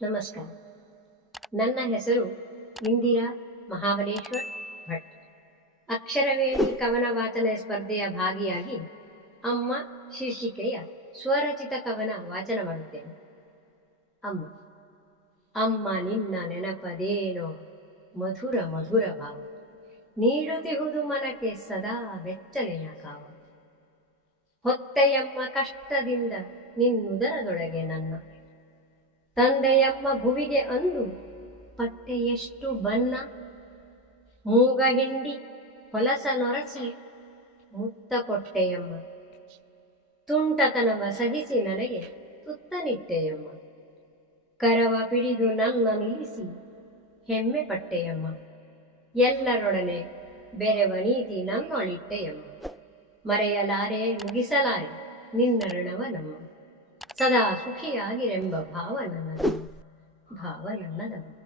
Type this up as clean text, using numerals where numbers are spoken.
ನಮಸ್ಕಾರ. ನನ್ನ ಹೆಸರು ಇಂದಿರಾ ಮಹಾಬಲೇಶ್ವರ್ ಭಟ್. ಅಕ್ಷರವೇಣಿ ಕವನ ವಾಚನ ಸ್ಪರ್ಧೆಯ ಭಾಗಿಯಾಗಿ ಅಮ್ಮ ಶೀರ್ಷಿಕೆಯ ಸ್ವರಚಿತ ಕವನ ವಾಚನ ಮಾಡುತ್ತೇನೆ. ಅಮ್ಮ ಅಮ್ಮ ನಿನ್ನ ನೆನಪದೇನೋ ಮಧುರ ಮಧುರ ಭಾವ, ನೀಡುತ್ತಿಹುದು ಮನಕ್ಕೆ ಸದಾ ಬೆಚ್ಚನೆಯ ಕಾವ. ಹೊತ್ತೆಯಮ್ಮ ಕಷ್ಟದಿಂದ ನಿನ್ನುದರದೊಳಗೆ ನನ್ನ, ತಂದೆಯಮ್ಮ ಭುವಿಗೆ ಅಂದು ಪಟ್ಟೆ ಎಷ್ಟು ಬನ್ನ. ಮೂಗ ಹಿಂಡಿ ಹೊಲಸ ನೊರಸಿ ಮುತ್ತ ಕೊಟ್ಟೆಯಮ್ಮ, ತುಂಟತನವ ಸಹಿಸಿ ನನಗೆ ತುತ್ತನಿಟ್ಟೆಯಮ್ಮ. ಕರವ ಪಿಡಿದು ನನ್ನ ನಿಲ್ಲಿಸಿ ಹೆಮ್ಮೆ ಪಟ್ಟೆಯಮ್ಮ, ಎಲ್ಲರೊಡನೆ ಬೆರೆವ ನೀತಿ ನನ್ನೊಳಿಟ್ಟೆಯಮ್ಮ. ಮರೆಯಲಾರೆ ಮುಗಿಸಲಾರೆ ನಿನ್ನ ಋಣವನಮ್ಮ, ಸದಾ ಸುಖಿಯಾಗಿರೆಂಬ ಭಾವ ನನ್ನದಮ್ಮ.